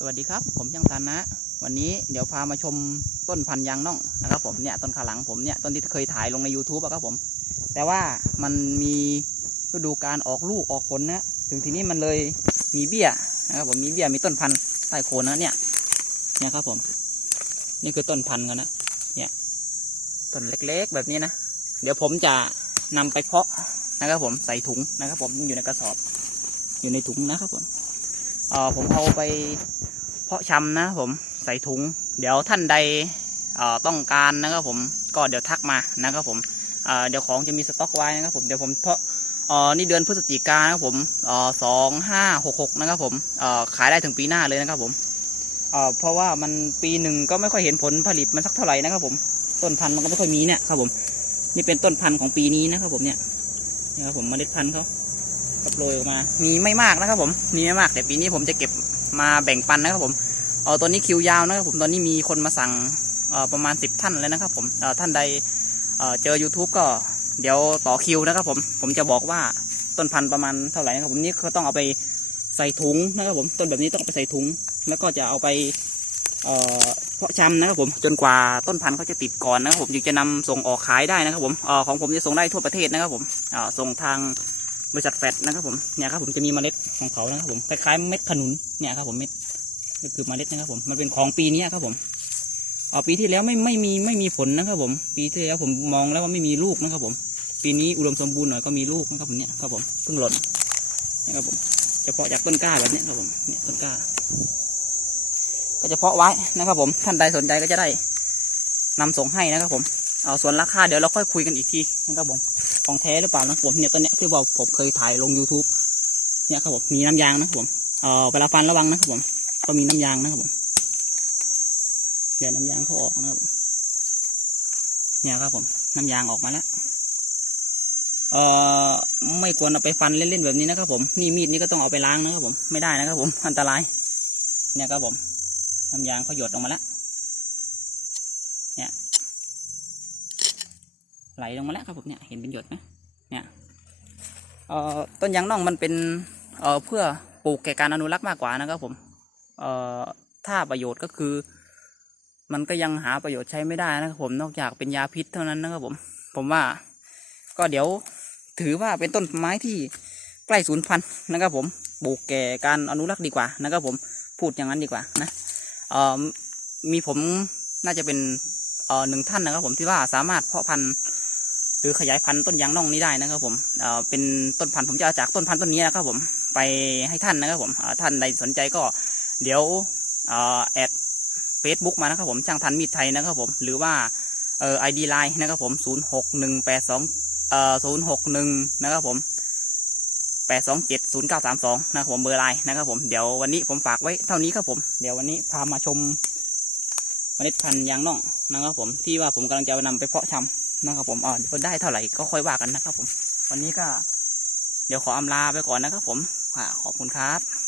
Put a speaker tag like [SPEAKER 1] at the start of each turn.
[SPEAKER 1] สวัสดีครับ ผมช่างทันนะ วันนี้เดี๋ยวพามาชมต้นพันยางน่องนะครับผมเนี่ยต้นขาหลังผมเนี่ยต้นที่เคยถ่ายลงใน YouTube อะครับผม แต่ว่ามันมีฤดูการออกลูกออกผลนะ ถึงทีนี้มันเลยมีเบี้ยนะครับผมมีเบี้ยมีต้นพันธุ์ใต้โคนนะเนี่ยเนี่ยครับผม นี่คือต้นพันธุ์กันนะเนี่ยต้นเล็กๆแบบนี้นะ เดี๋ยวผมจะนำไปเพาะนะครับผมใส่ถุงนะครับผมอยู่ในกระสอบ อยู่ในถุงนะครับผม เออผมเอาไปเพาะชำนะผมใส่ถุง เดี๋ยวท่านใดเออต้องการนะครับผมก็เดี๋ยวทักมานะครับผมเออเดี๋ยวของจะมีสต็อกไว้นะครับผมเดี๋ยวผมเพาะเออนี่เดือนพฤศจิกายนะครับผมเออสองห้าหกหกนะครับผมเออขายได้ถึงปีหน้าเลยนะครับผมเออเพราะว่ามันปีหนึ่งก็ไม่ค่อยเห็นผลผลิตมันสักเท่าไหร่นะครับผมต้นพันธุ์มันก็ไม่ค่อยมีเนี่ยครับผม นี่เป็นต้นพันธุ์ของปีนี้นะครับผมเนี่ยนี่ครับผมเมล็ดพันธุ์เขา ก็โปรยออกมา มีไม่มากนะครับผม มีไม่มากแต่ปีนี้ผมจะเก็บมาแบ่งปันนะครับผม เออตอนนี้คิวยาวนะครับผม ตอนนี้มีคนมาสั่งเออประมาณสิบท่านแล้วนะครับผม เออท่านใดเออเจอ YouTube ก็เดี๋ยวต่อคิวนะครับผม ผมจะบอกว่าต้นพันธุ์ประมาณเท่าไหร่นะครับผม นี่ก็ต้องเอาไปใส่ถุงนะครับผม ต้นแบบนี้ต้องไปใส่ถุง แล้วก็จะเอาไปเออเพาะชำนะครับผมจนกว่าต้นพันธุ์เขาจะติดก่อนนะครับผมจึงจะนำส่งออกขายได้นะครับผมเออของผมจะส่งได้ทั่วประเทศนะครับผมเออส่งทาง บริษัทแฟดนะครับผมเนี่ยครับผมจะมีเมล็ดของเขานะครับผมคล้ายๆเม็ดขนุนเนี่ยครับผมเม็ดก็คือเมล็ดนะครับผมมันเป็นของปีนี้ครับผมออปีที่แล้วไม่ไม่มีไม่มีผลนะครับผม ปีที่แล้วผมมองแล้วว่าไม่มีลูกนะครับผม ปีนี้อุดมสมบูรณ์หน่อยก็มีลูกนะครับผมเนี่ยครับผมเพิ่งหล่นนี่ยครับผมจะเพาะจากต้นกล้าแบบนี้ครับผมเนี่ยต้นกล้า ก็จะเพาะไว้นะครับผมท่านใดสนใจก็จะได้นำส่งให้นะครับผม เอาส่วนราคาเดี๋ยวเราค่อยคุยกันอีกทีนะครับผมของแท้หรือเปล่านะผมเนี่ยตัวเนี้ยคือบอกผมเคยถ่ายลง YouTube เนี่ยครับผมมีน้ำยางนะครับผมเอ่อเวลาฟันระวังนะครับผมก็มีน้ำยางนะครับผมเดี๋ยวน้ำยางเขาออกนะครับผมเนี่ยครับผมน้ำยางออกมาแล้วเอ่อไม่ควรเอาไปฟันเล่นๆแบบนี้นะครับผมนี่มีดนี่ก็ต้องเอาไปล้างนะครับผมไม่ได้นะครับผมอันตราย เนี่ยครับผมน้ำยางเขาหยดออกมาแล้วเนี่ย ไหลลงมาแล้วครับผมเนี่ยเห็นเป็นหยดไหมเนี่ยเอ่อต้นยางน่องมันเป็นเอ่อเพื่อปลูกแก่การอนุรักษ์มากกว่านะครับผมเอ่อถ้าประโยชน์ก็คือ มันก็ยังหาประโยชน์ใช้ไม่ได้นะครับผมนอกจากเป็นยาพิษเท่านั้นนะครับผม ผมว่าก็เดี๋ยวถือว่าเป็นต้นไม้ที่ใกล้สูญพันธุ์นะครับผมปลูกแก่การอนุรักษ์ดีกว่านะครับผมพูดอย่างนั้นดีกว่านะเอ่อมีผมน่าจะเป็นเอ่อหนึ่งท่านนะครับผมที่ว่าสามารถเพาะพันธุ์ หรือขยายพันธุ์ต้นยางน่องนี้ได้นะครับผมเอ่อเป็นต้นพันธุ์ผมจะเอาจากต้นพันธุ์ต้นนี้นะครับผมไปให้ท่านนะครับผมเอ่อท่านใดสนใจก็เดี๋ยวเอ่อแอดเฟซบุ๊กมานะครับผมช่างทันมีดไทยนะครับผมหรือว่าเอ่อไอดีไลน์นะครับผมศูนย์หกหนึ่งแปดสองเอ่อศูนย์หกหนึ่งนะครับผมแปดสองเจ็ดศูนย์เก้าสามสองนะครับผมเบอร์ไลน์นะครับผมเดี๋ยววันนี้ผมฝากไว้เท่านี้ครับผมเดี๋ยววันนี้พามาชมเมล็ดพันธุ์ยางน่องนะครับผมที่ว่าผมกำลังจะเอานำไปเพาะชำ นะครับผมอ๋อเดี๋ยวได้เท่าไหร่ก็ค่อยว่ากันนะครับผม วันนี้ก็ เดี๋ยวขออำลาไปก่อนนะครับผมอ่าขอบคุณครับ